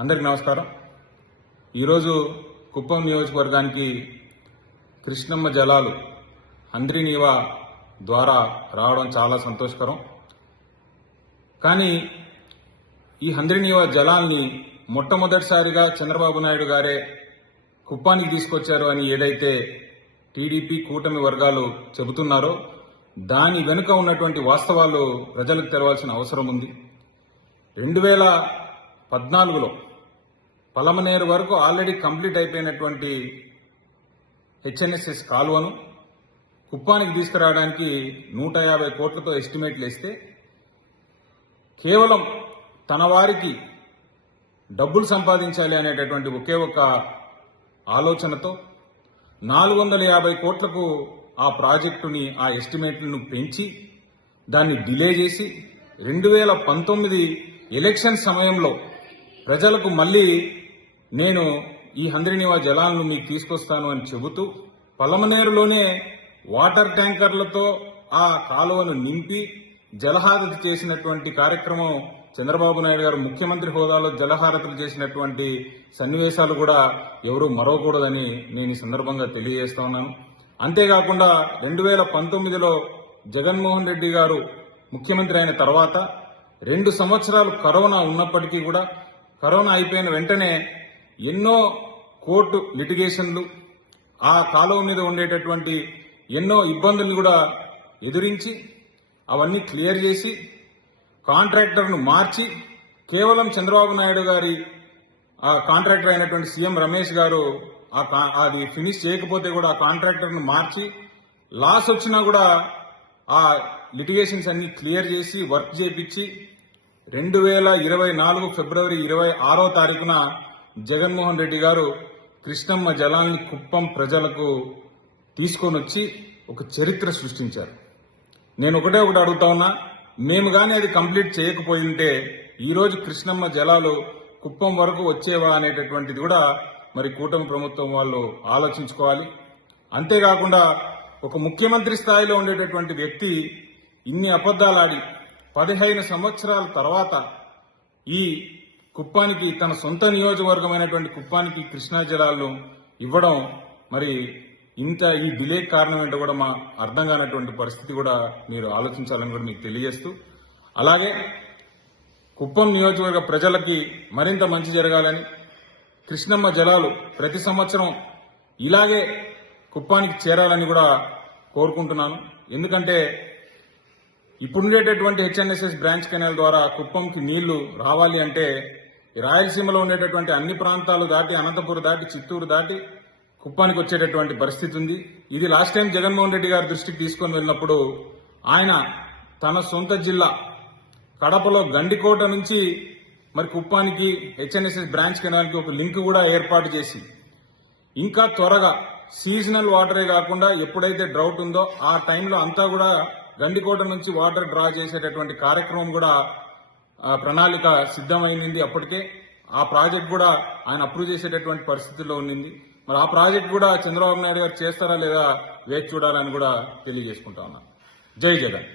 అందరికి నమస్కారం. ఈరోజు కుప్పం నియోజకవర్గానికి కృష్ణమ్మ జలాలు హంద్రినీవా ద్వారా రావడం చాలా సంతోషకరం. కానీ ఈ హంద్రినీవా జలాల్ని మొట్టమొదటిసారిగా చంద్రబాబు నాయుడు గారే కుప్పానికి తీసుకొచ్చారు అని ఏదైతే టీడీపీ కూటమి వర్గాలు చెబుతున్నారో దాని వెనుక ఉన్నటువంటి వాస్తవాలు ప్రజలకు తెలవాల్సిన అవసరం ఉంది. రెండు వేల పద్నాలుగులో పలమనేరు వరకు ఆల్రెడీ కంప్లీట్ అయిపోయినటువంటి హెచ్ఎన్ఎస్ఎస్ కాలువను కుప్పానికి తీసుకురావడానికి నూట యాభై కోట్లతో ఎస్టిమేట్లు వేస్తే కేవలం తన వారికి డబ్బులు సంపాదించాలి అనేటటువంటి ఒకే ఒక ఆలోచనతో నాలుగు వందల యాభై కోట్లకు ఆ ప్రాజెక్టుని ఆ ఎస్టిమేట్లను పెంచి దాన్ని డిలే చేసి రెండు వేల పంతొమ్మిది ఎలక్షన్ సమయంలో ప్రజలకు మళ్ళీ నేను ఈ హంద్రినివా జలాలను మీకు తీసుకొస్తాను అని చెబుతూ పలమనేరులోనే వాటర్ ట్యాంకర్లతో ఆ కాలువను నింపి జలహారతి చేసినటువంటి కార్యక్రమం చంద్రబాబు నాయుడు గారు ముఖ్యమంత్రి హోదాలో జలహారతులు చేసినటువంటి సన్నివేశాలు కూడా ఎవరూ మరవకూడదని నేను ఈ సందర్భంగా తెలియజేస్తా ఉన్నాను. అంతేకాకుండా రెండు వేల పంతొమ్మిదిలో జగన్మోహన్ రెడ్డి గారు ముఖ్యమంత్రి అయిన తర్వాత రెండు సంవత్సరాలు కరోనా ఉన్నప్పటికీ కూడా కరోనా అయిపోయిన వెంటనే ఎన్నో కోర్టు లిటిగేషన్లు ఆ కాలువ మీద ఉండేటటువంటి ఎన్నో ఇబ్బందులు కూడా ఎదురించి అవన్నీ క్లియర్ చేసి కాంట్రాక్టర్ను మార్చి కేవలం చంద్రబాబు నాయుడు గారి ఆ కాంట్రాక్టర్ అయినటువంటి సీఎం రమేష్ గారు ఆ కా- అది ఫినిష్ చేయకపోతే కూడా ఆ కాంట్రాక్టర్ను మార్చి లాస్ వచ్చినా కూడా ఆ లిటిగేషన్స్ అన్ని క్లియర్ చేసి వర్క్ చేపించి రెండు వేల ఇరవై నాలుగు ఫిబ్రవరి ఇరవై ఆరో తారీఖున జగన్మోహన్ రెడ్డి గారు కృష్ణమ్మ జలాన్ని కుప్పం ప్రజలకు తీసుకొని వచ్చి ఒక చరిత్ర సృష్టించారు. నేను ఒకటే ఒకటి అడుగుతా ఉన్నా మేము కానీ అది కంప్లీట్ చేయకపోయి ఉంటే ఈరోజు కృష్ణమ్మ జలాలు కుప్పం వరకు వచ్చేవా అనేటటువంటిది కూడా మరి కూటమి ప్రభుత్వం వాళ్ళు ఆలోచించుకోవాలి. అంతేకాకుండా ఒక ముఖ్యమంత్రి స్థాయిలో ఉండేటటువంటి వ్యక్తి ఇన్ని అబద్దాలాడి పదిహేను సంవత్సరాల తర్వాత ఈ కుప్పానికి తన సొంత నియోజకవర్గమైనటువంటి కుప్పానికి కృష్ణా జలాలు ఇవ్వడం మరి ఇంత ఈ డిలే కారణం ఏంటో కూడా మా అర్థం కానటువంటి పరిస్థితి కూడా మీరు ఆలోచించాలని కూడా మీకు తెలియజేస్తూ అలాగే కుప్పం నియోజకవర్గ ప్రజలకి మరింత మంచి జరగాలని కృష్ణమ్మ జలాలు ప్రతి సంవత్సరం ఇలాగే కుప్పానికి చేరాలని కూడా కోరుకుంటున్నాను. ఎందుకంటే ఇప్పుడుండేటటువంటి హెచ్ఎన్ఎస్ఎస్ బ్రాంచ్ కెనాల్ ద్వారా కుప్పంకి నీళ్ళు రావాలి అంటే రాయలసీమలో ఉండేటటువంటి అన్ని ప్రాంతాలు దాటి అనంతపురం దాటి చిత్తూరు దాటి కుప్పానికి వచ్చేటటువంటి పరిస్థితి ఉంది. ఇది లాస్ట్ టైం జగన్మోహన్ రెడ్డి గారి దృష్టికి తీసుకొని వెళ్ళినప్పుడు ఆయన తన సొంత జిల్లా కడపలో గండికోట నుంచి మరి కుప్పానికి హెచ్ఎన్ఎస్ఎస్ బ్రాంచ్ కెనాల్కి ఒక లింక్ కూడా ఏర్పాటు చేసి ఇంకా త్వరగా సీజనల్ వాటరే కాకుండా ఎప్పుడైతే డ్రౌట్ ఉందో ఆ టైంలో అంతా కూడా గండికోట నుంచి వాటర్ డ్రా చేసేటటువంటి కార్యక్రమం కూడా ప్రణాళిక సిద్ధమైంది అప్పటికే. ఆ ప్రాజెక్ట్ కూడా ఆయన అప్రూవ్ చేసేటటువంటి పరిస్థితుల్లో ఉండింది మరి ఆ ప్రాజెక్ట్ కూడా చంద్రబాబు నాయుడు గారు చేస్తారా లేదా వేచి చూడాలని కూడా తెలియజేసుకుంటా ఉన్నాను జై జగన్.